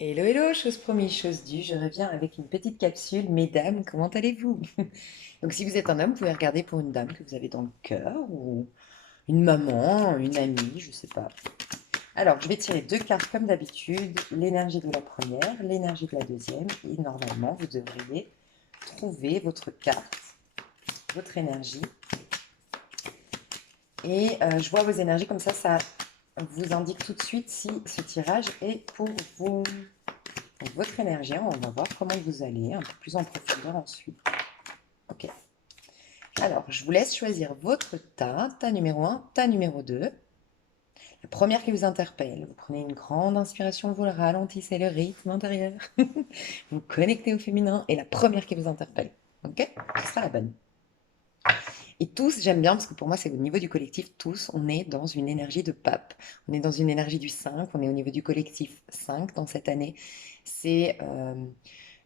Hello, hello, chose promise, chose due, je reviens avec une petite capsule. Mesdames, comment allez-vous? Donc si vous êtes un homme, vous pouvez regarder pour une dame que vous avez dans le cœur, ou une maman, une amie, je sais pas. Alors, je vais tirer deux cartes comme d'habitude, l'énergie de la première, l'énergie de la deuxième, et normalement, vous devriez trouver votre carte, votre énergie. Et je vois vos énergies comme ça vous indique tout de suite si ce tirage est pour vous. Donc, votre énergie, on va voir comment vous allez, un peu plus en profondeur ensuite. Ok. Alors, je vous laisse choisir votre tas numéro un, tas numéro 2. La première qui vous interpelle, vous prenez une grande inspiration, vous ralentissez le rythme intérieur, vous connectez au féminin, et la première qui vous interpelle. Ok? Ce sera la bonne. Et tous, j'aime bien, parce que pour moi, c'est au niveau du collectif, tous, on est dans une énergie de pape. On est dans une énergie du 5, on est au niveau du collectif 5 dans cette année. C'est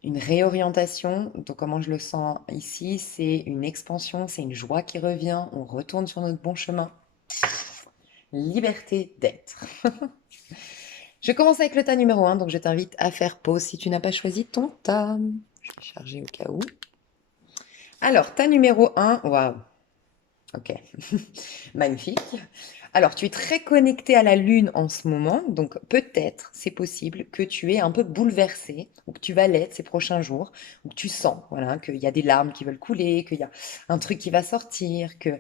une réorientation. Donc, comment je le sens ici, c'est une expansion, c'est une joie qui revient, on retourne sur notre bon chemin. Liberté d'être. Je commence avec le tas numéro un, donc je t'invite à faire pause si tu n'as pas choisi ton tas. Je vais charger au cas où. Alors, tas numéro un, waouh, ok, magnifique. Alors, tu es très connecté à la Lune en ce moment, donc peut-être, c'est possible que tu es un peu bouleversé, ou que tu vas l'être ces prochains jours, ou que tu sens, voilà, qu'il y a des larmes qui veulent couler, qu'il y a un truc qui va sortir, que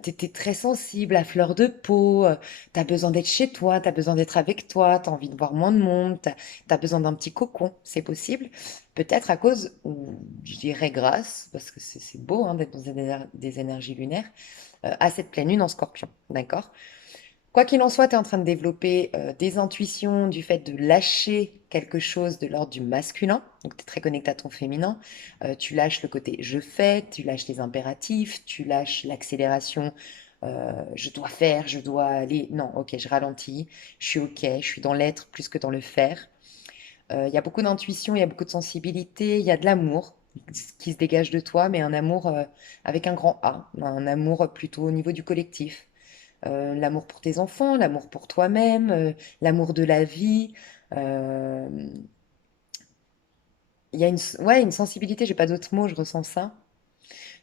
tu étais très sensible à fleur de peau, tu as besoin d'être chez toi, tu as besoin d'être avec toi, tu as envie de voir moins de monde, tu as besoin d'un petit cocon, c'est possible. Peut-être à cause, ou je dirais grâce, parce que c'est beau hein, d'être dans des énergies lunaires, à cette pleine lune en scorpion, d'accord? Quoi qu'il en soit, tu es en train de développer des intuitions du fait de lâcher quelque chose de l'ordre du masculin. Donc, tu es très connecté à ton féminin. Tu lâches le côté je fais, tu lâches les impératifs, tu lâches l'accélération. Je dois faire, je dois aller. Non, ok, je ralentis. Je suis ok, je suis dans l'être plus que dans le faire. Il y a beaucoup d'intuition, il y a beaucoup de sensibilité, il y a de l'amour qui se dégage de toi, mais un amour avec un grand A, un amour plutôt au niveau du collectif. L'amour pour tes enfants, l'amour pour toi-même, l'amour de la vie. Euh, Il y a ouais, une sensibilité, j'ai pas d'autres mots, je ressens ça.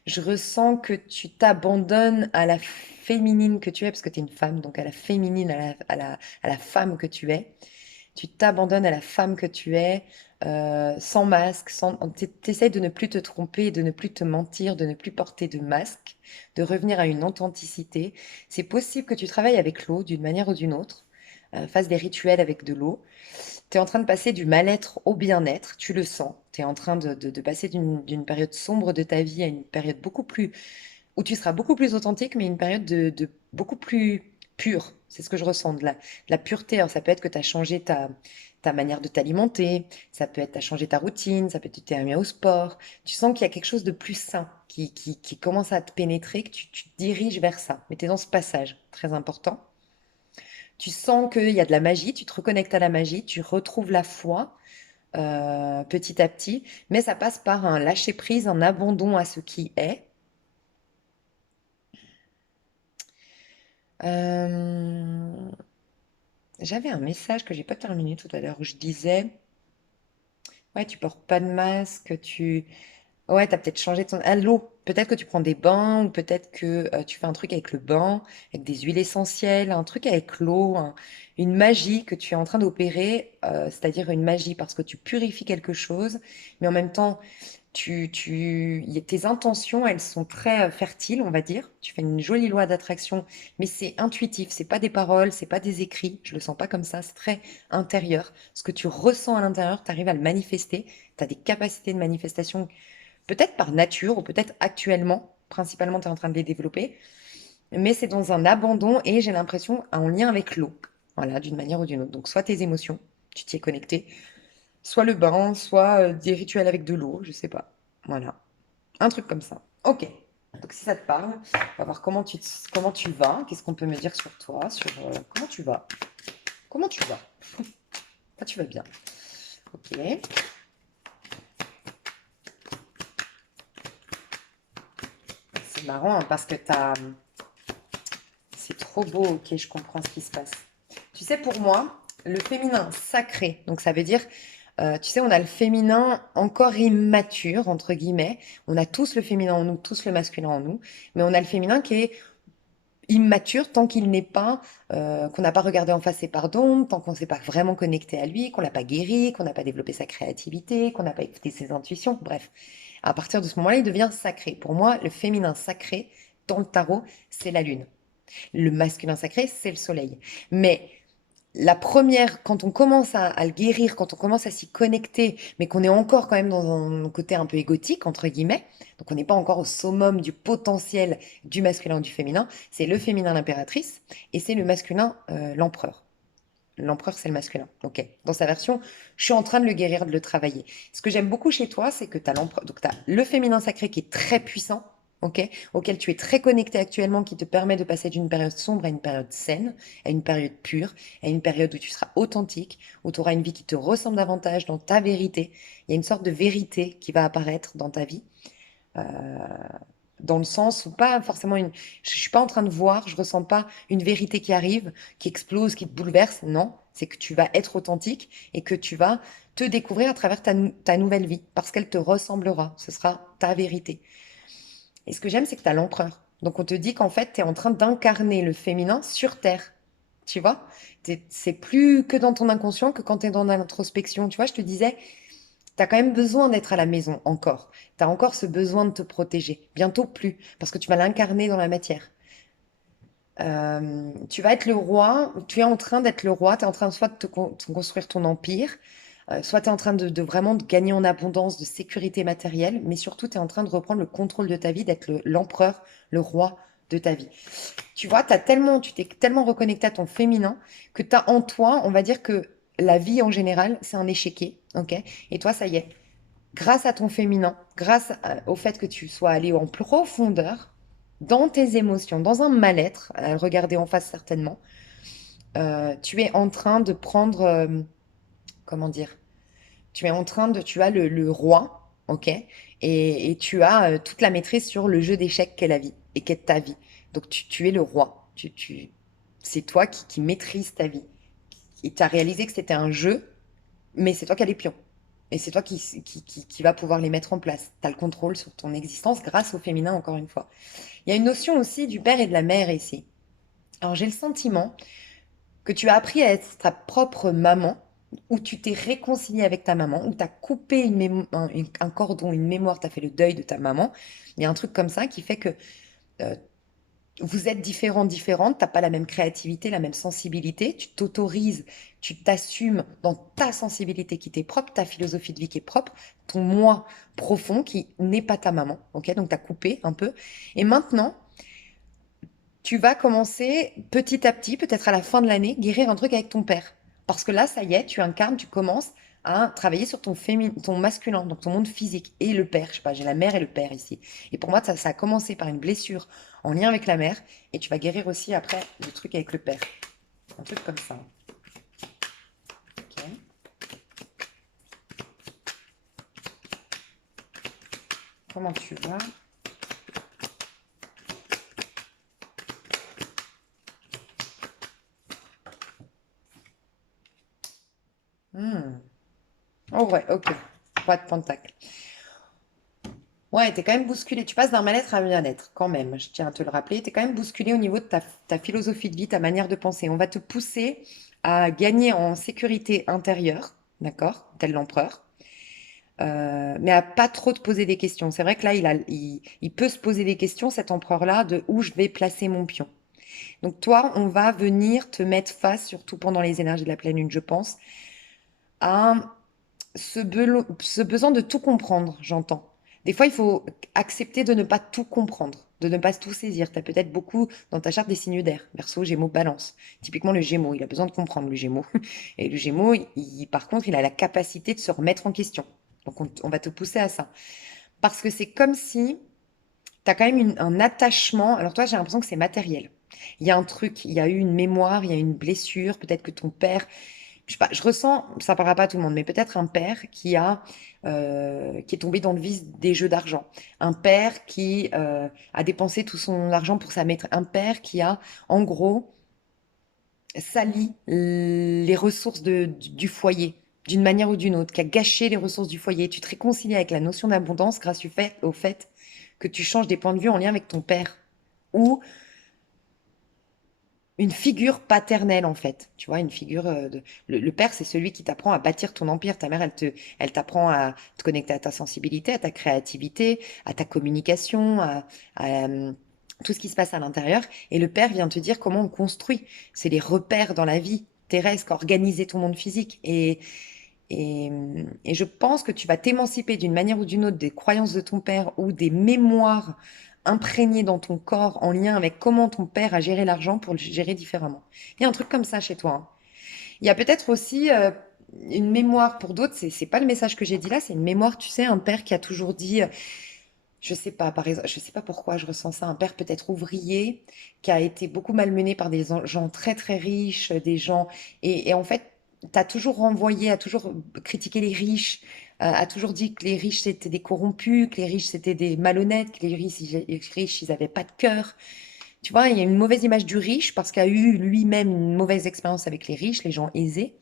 Je ressens que tu t'abandonnes à la féminine que tu es, parce que tu es une femme, donc à la féminine, à la femme que tu es. Tu t'abandonnes à la femme que tu es, sans masque, sans... T'essayes de ne plus te tromper, de ne plus te mentir, de ne plus porter de masque, de revenir à une authenticité. C'est possible que tu travailles avec l'eau d'une manière ou d'une autre, fasses des rituels avec de l'eau. Tu es en train de passer du mal-être au bien-être, tu le sens. Tu es en train de passer d'une période sombre de ta vie à une période beaucoup plus, où tu seras beaucoup plus authentique, mais une période de beaucoup plus pure. C'est ce que je ressens, de la pureté. Alors, ça peut être que tu as changé ta manière de t'alimenter, ça peut être que tu as changé ta routine, ça peut être que tu t'es mis au sport. Tu sens qu'il y a quelque chose de plus sain qui commence à te pénétrer, que tu te diriges vers ça. Mais tu es dans ce passage très important. Tu sens qu'il y a de la magie, tu te reconnectes à la magie, tu retrouves la foi petit à petit, mais ça passe par un lâcher-prise, un abandon à ce qui est. Euh, J'avais un message que j'ai pas terminé tout à l'heure où je disais, ouais, tu portes pas de masque, ouais, t'as peut-être changé ton... Ah, l'eau, peut-être que tu prends des bains ou peut-être que tu fais un truc avec le bain, avec des huiles essentielles, un truc avec l'eau, une magie que tu es en train d'opérer, c'est-à-dire une magie parce que tu purifies quelque chose, mais en même temps, tes intentions, elles sont très fertiles, on va dire. Tu fais une jolie loi d'attraction, mais c'est intuitif, c'est pas des paroles, c'est pas des écrits. Je le sens pas comme ça, c'est très intérieur. Ce que tu ressens à l'intérieur, tu arrives à le manifester. Tu as des capacités de manifestation, peut-être par nature ou peut-être actuellement. Principalement, tu es en train de les développer, mais c'est dans un abandon et j'ai l'impression en lien avec l'eau. Voilà, d'une manière ou d'une autre. Donc, soit tes émotions, tu t'y es connecté, soit le bain, soit des rituels avec de l'eau, je sais pas. Voilà. Un truc comme ça. Ok. Donc si ça te parle, on va voir comment tu vas. Qu'est-ce qu'on peut me dire sur toi, sur comment tu vas. Comment tu vas? Ah, tu vas bien. Ok. C'est marrant hein, parce que c'est trop beau. Ok, je comprends ce qui se passe. Tu sais, pour moi, le féminin sacré. Donc ça veut dire, tu sais, on a le féminin encore immature, entre guillemets. On a tous le féminin en nous, tous le masculin en nous. Mais on a le féminin qui est immature tant qu'il n'est pas, qu'on n'a pas regardé en face ses parts d'ombre, tant qu'on ne s'est pas vraiment connecté à lui, qu'on l'a pas guéri, qu'on n'a pas développé sa créativité, qu'on n'a pas écouté ses intuitions. Bref, à partir de ce moment-là, il devient sacré. Pour moi, le féminin sacré dans le tarot, c'est la lune. Le masculin sacré, c'est le soleil. Mais la première, quand on commence à le guérir, quand on commence à s'y connecter, mais qu'on est encore quand même dans un côté un peu égotique, entre guillemets, donc on n'est pas encore au summum du potentiel du masculin ou du féminin, c'est le féminin l'impératrice et c'est le masculin l'empereur. L'empereur, c'est le masculin. Ok. Dans sa version, je suis en train de le guérir, de le travailler. Ce que j'aime beaucoup chez toi, c'est que tu as l'empereur. Donc, tu as le féminin sacré qui est très puissant, ok, auquel tu es très connecté actuellement, qui te permet de passer d'une période sombre à une période saine, à une période pure, à une période où tu seras authentique, où tu auras une vie qui te ressemble davantage dans ta vérité. Il y a une sorte de vérité qui va apparaître dans ta vie. Euh, dans le sens où pas forcément une. Je suis pas en train de voir, je ressens pas une vérité qui arrive, qui explose, qui te bouleverse. Non, c'est que tu vas être authentique et que tu vas te découvrir à travers ta nouvelle vie parce qu'elle te ressemblera. Ce sera ta vérité. Et ce que j'aime, c'est que tu as l'empereur. Donc on te dit qu'en fait, tu es en train d'incarner le féminin sur Terre. Tu vois? C'est plus que dans ton inconscient que quand tu es dans l'introspection. Tu vois, je te disais, t'as quand même besoin d'être à la maison encore. T'as encore ce besoin de te protéger. Bientôt plus, parce que tu vas l'incarner dans la matière. Tu vas être le roi, tu es en train d'être le roi, tu es en train soit de te construire ton empire, soit tu es en train de vraiment de gagner en abondance, de sécurité matérielle, mais surtout tu es en train de reprendre le contrôle de ta vie, d'être l'empereur, le roi de ta vie. Tu vois, tu t'es tellement reconnecté à ton féminin que tu as en toi, on va dire que la vie en général, c'est un échiquier, ok? Et toi, ça y est, grâce à ton féminin, au fait que tu sois allé en profondeur dans tes émotions, dans un mal-être, à le regarder en face certainement, tu es en train de prendre, comment dire, tu as le roi, ok, et tu as toute la maîtrise sur le jeu d'échecs qu'est la vie et qu'est ta vie. Donc tu es le roi, c'est toi qui maîtrise ta vie. Et tu as réalisé que c'était un jeu, mais c'est toi qui as les pions. Et c'est toi qui va pouvoir les mettre en place. Tu as le contrôle sur ton existence grâce au féminin, encore une fois. Il y a une notion aussi du père et de la mère ici. Alors j'ai le sentiment que tu as appris à être ta propre maman, où tu t'es réconcilié avec ta maman, où tu as coupé un cordon, une mémoire, tu as fait le deuil de ta maman. Il y a un truc comme ça qui fait que euh, vous êtes différentes, différentes, t'as pas la même créativité, la même sensibilité, tu t'autorises, tu t'assumes dans ta sensibilité qui t'est propre, ta philosophie de vie qui est propre, ton moi profond qui n'est pas ta maman, ok? Donc t'as coupé un peu. Et maintenant, tu vas commencer petit à petit, peut-être à la fin de l'année, guérir un truc avec ton père. Parce que là, ça y est, tu incarnes, tu commences à travailler sur ton masculin, donc ton monde physique et le père. Je sais pas, j'ai la mère et le père ici. Et pour moi, ça a commencé par une blessure en lien avec la mère et tu vas guérir aussi après le truc avec le père. Un truc comme ça. Ok. Comment tu vas? Hmm. Oh ouais, ok. Pas de pentacle. Ouais, t'es quand même bousculé. Tu passes d'un mal-être à un bien-être, quand même. Je tiens à te le rappeler. T'es quand même bousculé au niveau de ta philosophie de vie, ta manière de penser. On va te pousser à gagner en sécurité intérieure, d'accord, tel l'empereur, mais à pas trop te poser des questions. C'est vrai que là, il peut se poser des questions, cet empereur-là, de où je vais placer mon pion. Donc toi, on va venir te mettre face, surtout pendant les énergies de la pleine lune, je pense, à ce besoin de tout comprendre, j'entends. Des fois, il faut accepter de ne pas tout comprendre, de ne pas tout saisir. Tu as peut-être beaucoup dans ta charte des signes d'air, Verseau, Gémeaux, Balance. Typiquement, le Gémeaux, il a besoin de comprendre le Gémeaux. Et le Gémeaux, par contre, il a la capacité de se remettre en question. Donc, on va te pousser à ça. Parce que c'est comme si tu as quand même un attachement. Alors, toi, j'ai l'impression que c'est matériel. Il y a un truc, il y a eu une mémoire, il y a une blessure. Peut-être que ton père, je sais pas, je ressens, ça parlera pas à tout le monde, mais peut-être un père qui est tombé dans le vice des jeux d'argent, un père qui a dépensé tout son argent pour sa maîtresse, un père qui a, en gros, sali les ressources du foyer, d'une manière ou d'une autre, qui a gâché les ressources du foyer. Tu te réconcilies avec la notion d'abondance grâce au fait que tu changes des points de vue en lien avec ton père ou une figure paternelle en fait. Tu vois, une figure le père, c'est celui qui t'apprend à bâtir ton empire. Ta mère, elle t'apprend à te connecter à ta sensibilité, à ta créativité, à ta communication, tout ce qui se passe à l'intérieur. Et le père vient te dire comment on construit. C'est les repères dans la vie terrestre, organiser ton monde physique. Et, et je pense que tu vas t'émanciper d'une manière ou d'une autre des croyances de ton père ou des mémoires imprégnées dans ton corps en lien avec comment ton père a géré l'argent pour le gérer différemment. Il y a un truc comme ça chez toi, hein. Il y a peut-être aussi une mémoire pour d'autres, c'est pas le message que j'ai dit là, c'est une mémoire, tu sais, un père qui a toujours dit, je sais pas, par exemple, je sais pas pourquoi je ressens ça, un père peut-être ouvrier qui a été beaucoup malmené par des gens très très riches, des gens, et en fait, t'as toujours renvoyé, a toujours critiqué les riches, a toujours dit que les riches c'était des corrompus, que les riches c'était des malhonnêtes, que les riches ils avaient pas de cœur. Tu vois, il y a une mauvaise image du riche parce qu'il a eu lui-même une mauvaise expérience avec les riches, les gens aisés.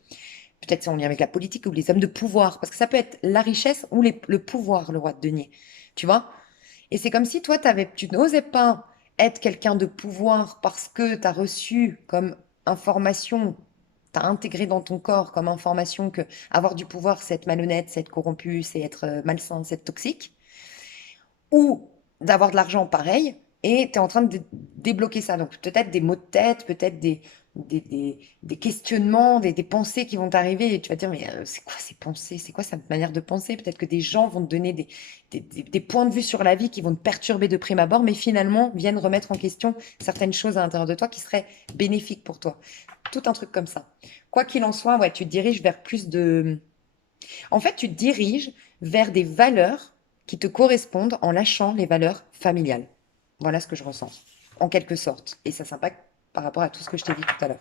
Peut-être c'est en lien avec la politique ou les hommes de pouvoir, parce que ça peut être la richesse ou le pouvoir, le roi de denier. Tu vois? Et c'est comme si toi, tu n'osais pas être quelqu'un de pouvoir parce que tu as reçu comme information, tu as intégré dans ton corps comme information que avoir du pouvoir, c'est être malhonnête, c'est être corrompu, c'est être malsain, c'est être toxique, ou d'avoir de l'argent pareil, et tu es en train de débloquer ça. Donc peut-être des maux de tête, peut-être des questionnements, des pensées qui vont t'arriver, et tu vas te dire, mais c'est quoi ces pensées? C'est quoi cette manière de penser? Peut-être que des gens vont te donner des points de vue sur la vie qui vont te perturber de prime abord, mais finalement viennent remettre en question certaines choses à l'intérieur de toi qui seraient bénéfiques pour toi. Tout un truc comme ça. Quoi qu'il en soit, ouais, tu te diriges vers plus de... En fait, tu te diriges vers des valeurs qui te correspondent en lâchant les valeurs familiales. Voilà ce que je ressens, en quelque sorte. Et ça s'impacte par rapport à tout ce que je t'ai dit tout à l'heure.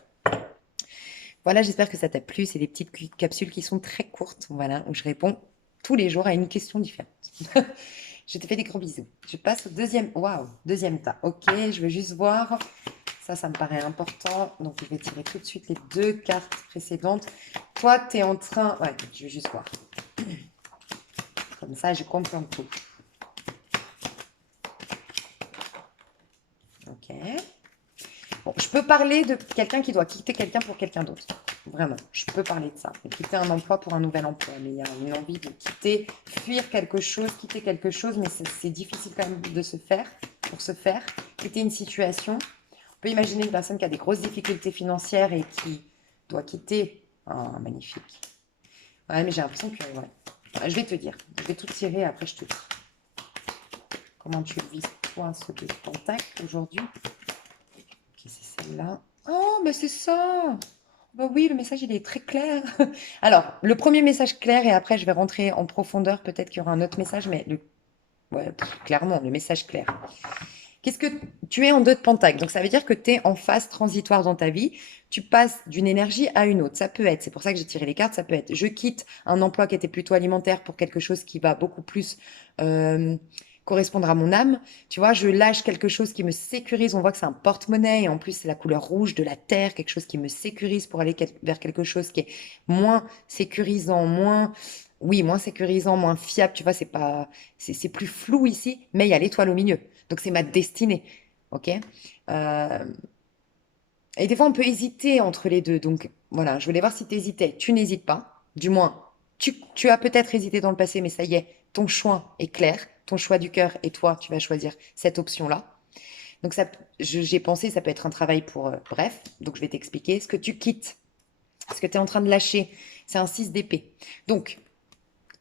Voilà, j'espère que ça t'a plu. C'est des petites capsules qui sont très courtes, voilà, où je réponds tous les jours à une question différente. Je te fais des gros bisous. Je passe au deuxième. Waouh, deuxième tas. Ok, je veux juste voir. Ça me paraît important. Donc, je vais tirer tout de suite les deux cartes précédentes. Toi, tu es en train. Ouais, je veux juste voir. Comme ça, je comprends tout. Ok. Bon, je peux parler de quelqu'un qui doit quitter quelqu'un pour quelqu'un d'autre. Vraiment, je peux parler de ça. De quitter un emploi pour un nouvel emploi. Mais il y a une envie de quitter, fuir quelque chose, quitter quelque chose. Mais c'est difficile quand même de se faire, pour se faire. Quitter une situation. On peut imaginer une personne qui a des grosses difficultés financières et qui doit quitter. Ah, magnifique. Ouais, mais j'ai l'impression que... Ouais. Ouais, je vais te dire. Je vais tout tirer, après je te dis. Comment tu vis, toi, ce deux de pentacle aujourd'hui? Ok, c'est celle-là. Oh, mais c'est ça! Bah oui, le message, il est très clair. Alors, le premier message clair, et après, je vais rentrer en profondeur. Peut-être qu'il y aura un autre message, mais ouais, clairement, le message clair. Qu'est-ce que tu es en deux de pentacle? Donc, ça veut dire que tu es en phase transitoire dans ta vie. Tu passes d'une énergie à une autre. Ça peut être, c'est pour ça que j'ai tiré les cartes, ça peut être je quitte un emploi qui était plutôt alimentaire pour quelque chose qui va beaucoup plus euh, correspondre à mon âme. Tu vois, je lâche quelque chose qui me sécurise. On voit que c'est un porte-monnaie et en plus, c'est la couleur rouge de la terre, quelque chose qui me sécurise pour aller vers quelque chose qui est moins sécurisant, oui, moins sécurisant, moins fiable. Tu vois, c'est plus flou ici, mais il y a l'étoile au milieu. Donc, c'est ma destinée. OK? Euh, et des fois, on peut hésiter entre les deux. Donc, voilà, je voulais voir si tu hésitais. Tu n'hésites pas. Du moins, tu as peut-être hésité dans le passé, mais ça y est, ton choix est clair. Ton choix du cœur et toi, tu vas choisir cette option-là. Donc, ça, j'ai pensé, ça peut être un travail pour... bref, donc je vais t'expliquer. Ce que tu quittes, ce que tu es en train de lâcher, c'est un 6 d'épée. Donc,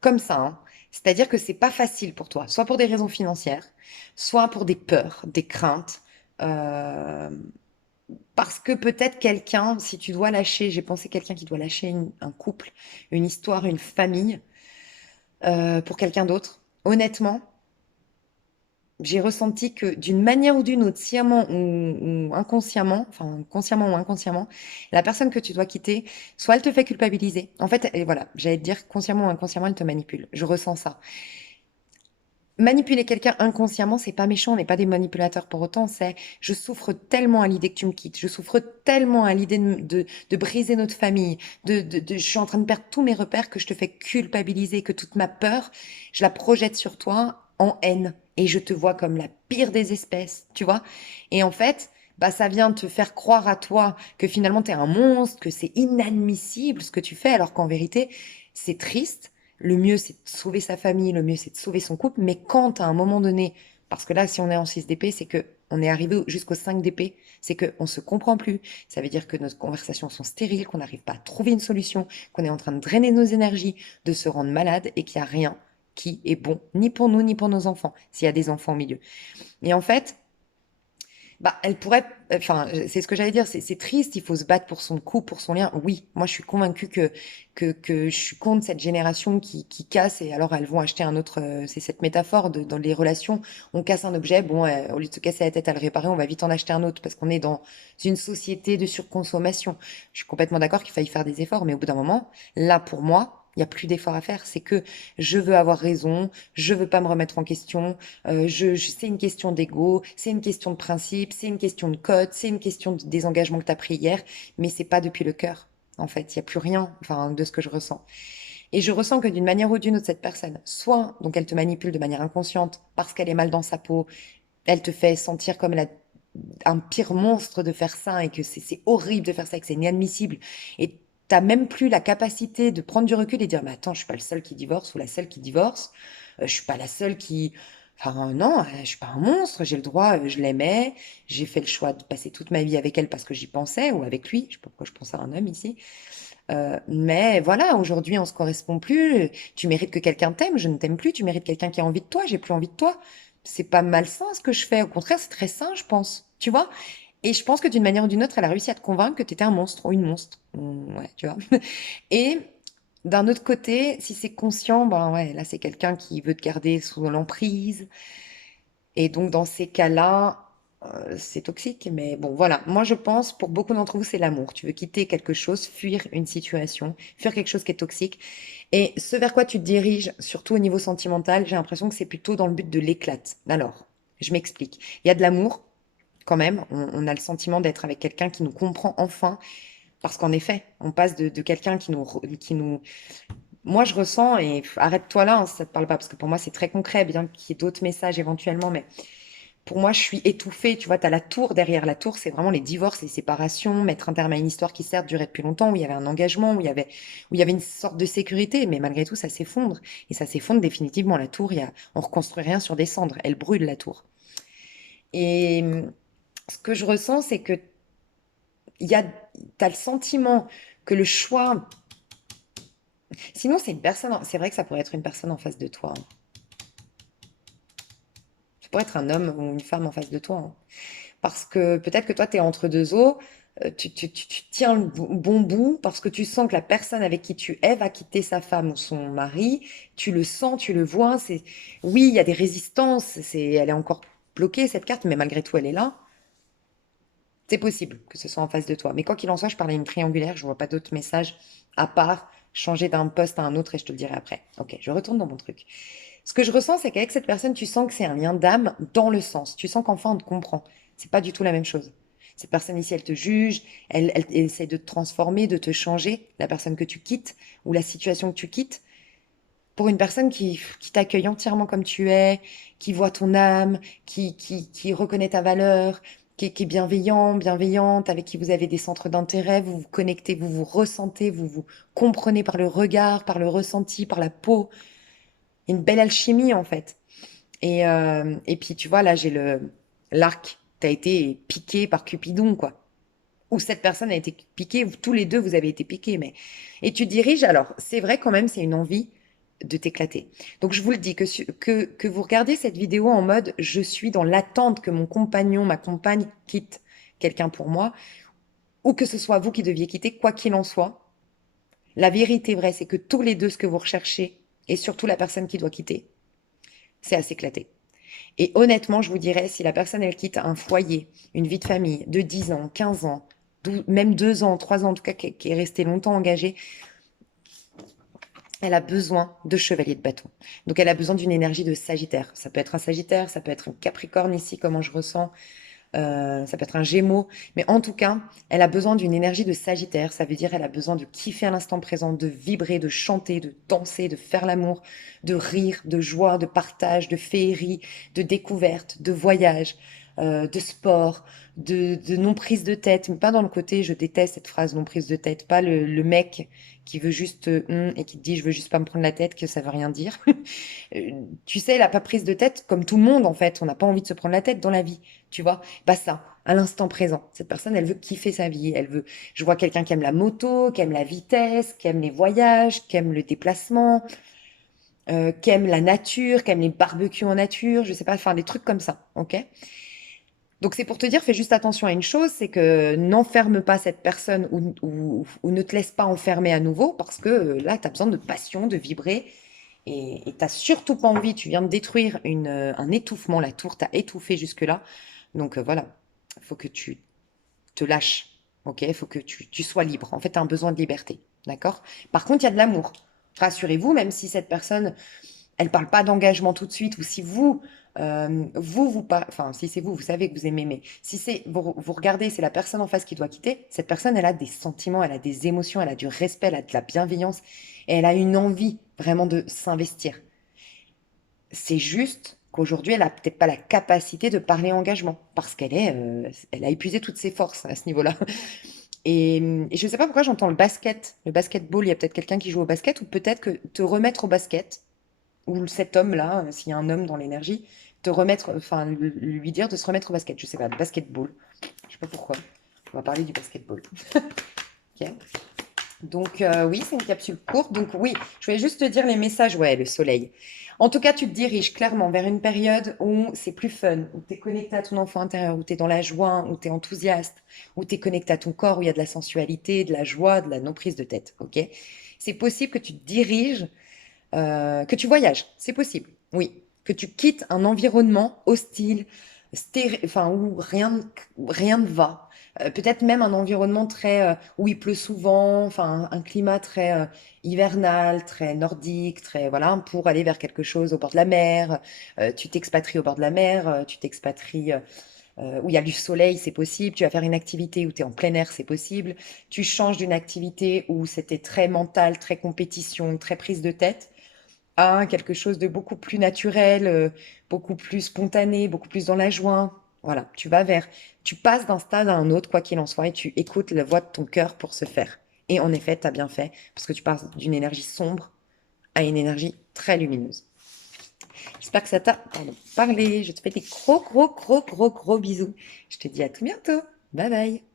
comme ça, hein. C'est-à-dire que c'est pas facile pour toi, soit pour des raisons financières, soit pour des peurs, des craintes, euh, parce que peut-être quelqu'un, si tu dois lâcher, j'ai pensé quelqu'un qui doit lâcher un couple, une histoire, une famille, pour quelqu'un d'autre. Honnêtement, j'ai ressenti que d'une manière ou d'une autre, sciemment ou inconsciemment, enfin consciemment ou inconsciemment, la personne que tu dois quitter, soit elle te fait culpabiliser. En fait, et voilà, j'allais te dire consciemment ou inconsciemment, elle te manipule. Je ressens ça. Manipuler quelqu'un inconsciemment, c'est pas méchant, on n'est pas des manipulateurs pour autant, c'est je souffre tellement à l'idée que tu me quittes, je souffre tellement à l'idée de briser notre famille, je suis en train de perdre tous mes repères que je te fais culpabiliser, que toute ma peur, je la projette sur toi en haine et je te vois comme la pire des espèces, tu vois? Et en fait, bah ça vient te faire croire à toi que finalement t'es un monstre, que c'est inadmissible ce que tu fais, alors qu'en vérité, c'est triste. Le mieux, c'est de sauver sa famille, le mieux, c'est de sauver son couple. Mais quand à un moment donné, parce que là, si on est en 6 d'épée, c'est que on est arrivé jusqu'au 5 d'épée, c'est qu'on se comprend plus. Ça veut dire que nos conversations sont stériles, qu'on n'arrive pas à trouver une solution, qu'on est en train de drainer nos énergies, de se rendre malade et qu'il n'y a rien qui est bon, ni pour nous, ni pour nos enfants, s'il y a des enfants au milieu. Et en fait, bah, elle pourrait, enfin, c'est ce que j'allais dire, c'est triste, il faut se battre pour son couple, pour son lien. Oui, moi je suis convaincue que je suis contre cette génération qui casse et alors elles vont acheter un autre, c'est cette métaphore dans les relations, on casse un objet, bon, au lieu de se casser la tête à le réparer, on va vite en acheter un autre parce qu'on est dans une société de surconsommation. Je suis complètement d'accord qu'il faille faire des efforts, mais au bout d'un moment, là pour moi, il n'y a plus d'efforts à faire. C'est que je veux avoir raison, je veux pas me remettre en question, c'est une question d'ego, c'est une question de principe, c'est une question de code, c'est une question des engagements que tu as pris hier, mais c'est pas depuis le cœur. En fait, il y a plus rien, enfin, de ce que je ressens. Et je ressens que d'une manière ou d'une autre, cette personne, soit donc elle te manipule de manière inconsciente parce qu'elle est mal dans sa peau, elle te fait sentir comme un pire monstre de faire ça et que c'est horrible de faire ça et que c'est inadmissible. Et t'as même plus la capacité de prendre du recul et dire, mais attends, je suis pas le seul qui divorce ou la seule qui divorce. Je suis pas la seule qui. Enfin, non, je suis pas un monstre, j'ai le droit, je l'aimais, j'ai fait le choix de passer toute ma vie avec elle parce que j'y pensais, ou avec lui, je sais pas pourquoi je pense à un homme ici. Mais voilà, aujourd'hui on se correspond plus, tu mérites que quelqu'un t'aime, je ne t'aime plus, tu mérites quelqu'un qui a envie de toi, j'ai plus envie de toi. C'est pas malsain ce que je fais, au contraire, c'est très sain, je pense, tu vois? Et je pense que d'une manière ou d'une autre, elle a réussi à te convaincre que tu étais un monstre ou une monstre. Ouais, tu vois. Et d'un autre côté, si c'est conscient, ben ouais, là c'est quelqu'un qui veut te garder sous l'emprise. Et donc dans ces cas-là, c'est toxique. Mais bon, voilà. Moi je pense, pour beaucoup d'entre vous, c'est l'amour. Tu veux quitter quelque chose, fuir une situation, fuir quelque chose qui est toxique. Et ce vers quoi tu te diriges, surtout au niveau sentimental, j'ai l'impression que c'est plutôt dans le but de l'éclate. Alors, je m'explique. Il y a de l'amour, quand même. On a le sentiment d'être avec quelqu'un qui nous comprend enfin. Parce qu'en effet, on passe de quelqu'un qui nous. Moi, je ressens, et arrête-toi là, hein, si ça te parle pas, parce que pour moi, c'est très concret, bien qu'il y ait d'autres messages éventuellement, mais pour moi, je suis étouffée. Tu vois, tu as la tour derrière. La tour, c'est vraiment les divorces, les séparations, mettre un terme à une histoire qui certes durait depuis longtemps, où il y avait un engagement, où il y avait une sorte de sécurité, mais malgré tout, ça s'effondre. Et ça s'effondre définitivement. La tour, on reconstruit rien sur des cendres. Elle brûle, la tour. Et ce que je ressens, c'est que t'as le sentiment que le choix. Sinon, c'est une personne. C'est vrai que ça pourrait être une personne en face de toi, hein. Ça pourrait être un homme ou une femme en face de toi, hein. Parce que peut-être que toi, tu es entre deux eaux, tu tiens le bon bout parce que tu sens que la personne avec qui tu es va quitter sa femme ou son mari. Tu le sens, tu le vois. Oui, il y a des résistances. Elle est encore bloquée, cette carte, mais malgré tout, elle est là. C'est possible que ce soit en face de toi. Mais quoi qu'il en soit, je parlais une triangulaire. Je vois pas d'autres messages à part changer d'un poste à un autre et je te le dirai après. Ok, je retourne dans mon truc. Ce que je ressens, c'est qu'avec cette personne, tu sens que c'est un lien d'âme dans le sens. Tu sens qu'enfin on te comprend. C'est pas du tout la même chose. Cette personne ici, elle te juge, elle essaie de te transformer, de te changer, la personne que tu quittes ou la situation que tu quittes, pour une personne qui t'accueille entièrement comme tu es, qui voit ton âme, qui reconnaît ta valeur, qui est bienveillant, bienveillante, avec qui vous avez des centres d'intérêt, vous vous connectez, vous vous ressentez, vous vous comprenez par le regard, par le ressenti, par la peau. Une belle alchimie en fait. Et puis tu vois, là j'ai l'arc. T'as été piqué par Cupidon, quoi. Ou cette personne a été piquée, ou tous les deux vous avez été piqués, mais. Et tu diriges, alors, c'est vrai quand même, c'est une envie de t'éclater. Donc je vous le dis, que vous regardez cette vidéo en mode je suis dans l'attente que mon compagnon, ma compagne quitte quelqu'un pour moi, ou que ce soit vous qui deviez quitter, quoi qu'il en soit, la vérité vraie, c'est que tous les deux, ce que vous recherchez, et surtout la personne qui doit quitter, c'est à s'éclater. Et honnêtement, je vous dirais, si la personne, elle quitte un foyer, une vie de famille de 10 ans, 15 ans, même 2 ans, 3 ans, en tout cas, qui est resté longtemps engagée, elle a besoin de chevalier de bâton. Donc elle a besoin d'une énergie de Sagittaire. Ça peut être un Sagittaire, ça peut être un Capricorne ici, comment je ressens. Ça peut être un Gémeaux. Mais en tout cas, elle a besoin d'une énergie de Sagittaire. Ça veut dire elle a besoin de kiffer à l'instant présent, de vibrer, de chanter, de danser, de faire l'amour, de rire, de joie, de partage, de féerie, de découverte, de voyage, de sport, de non prise de tête. Mais pas dans le côté, je déteste cette phrase non prise de tête. Pas le mec qui veut juste et qui te dit je veux juste pas me prendre la tête, que ça veut rien dire. Tu sais, elle a pas prise de tête comme tout le monde en fait. On n'a pas envie de se prendre la tête dans la vie, tu vois. Bah ça, à l'instant présent. Cette personne, elle veut kiffer sa vie. Elle veut. Je vois quelqu'un qui aime la moto, qui aime la vitesse, qui aime les voyages, qui aime le déplacement, qui aime la nature, qui aime les barbecues en nature. Je sais pas, faire des trucs comme ça, ok? Donc c'est pour te dire, fais juste attention à une chose, c'est que n'enferme pas cette personne ou ne te laisse pas enfermer à nouveau parce que là, tu as besoin de passion, de vibrer et t'as surtout pas envie, tu viens de détruire un étouffement, la tour t'a étouffé jusque-là. Donc voilà, il faut que tu te lâches, ok? Il faut que tu sois libre. En fait, tu as un besoin de liberté, d'accord? Par contre, il y a de l'amour. Rassurez-vous, même si cette personne elle parle pas d'engagement tout de suite, ou si vous, enfin, si c'est vous, vous savez que vous aimez, mais si c'est, vous regardez, c'est la personne en face qui doit quitter, cette personne, elle a des sentiments, elle a des émotions, elle a du respect, elle a de la bienveillance, et elle a une envie vraiment de s'investir. C'est juste qu'aujourd'hui, elle a peut-être pas la capacité de parler engagement, parce elle a épuisé toutes ses forces à ce niveau-là. Et je ne sais pas pourquoi j'entends le basketball, il y a peut-être quelqu'un qui joue au basket, ou peut-être que te remettre au basket, ou cet homme-là, s'il y a un homme dans l'énergie, te remettre, enfin, lui dire de se remettre au basket. Je sais pas, le basketball. Je sais pas pourquoi. On va parler du basketball. Ok. Donc, oui, c'est une capsule courte. Donc, oui, je voulais juste te dire les messages. Ouais, le soleil. En tout cas, tu te diriges clairement vers une période où c'est plus fun, où tu es connecté à ton enfant intérieur, où tu es dans la joie, où tu es enthousiaste, où tu es connecté à ton corps, où il y a de la sensualité, de la joie, de la non-prise de tête. Ok. C'est possible que tu te diriges que tu voyages, c'est possible, oui. Que tu quittes un environnement hostile, enfin, où rien ne va. Peut-être même un environnement très, où il pleut souvent, enfin, un climat très hivernal, très nordique, très, voilà, pour aller vers quelque chose au bord de la mer. Tu t'expatries au bord de la mer, tu t'expatries où il y a du soleil, c'est possible. Tu vas faire une activité où tu es en plein air, c'est possible. Tu changes d'une activité où c'était très mental, très compétition, très prise de tête à quelque chose de beaucoup plus naturel, beaucoup plus spontané, beaucoup plus dans la joie. Voilà, tu passes d'un stade à un autre, quoi qu'il en soit, et tu écoutes la voix de ton cœur pour ce faire. Et en effet, tu as bien fait, parce que tu passes d'une énergie sombre à une énergie très lumineuse. J'espère que ça t'a parlé. Je te fais des gros, gros, gros, gros, gros bisous. Je te dis à tout bientôt. Bye bye.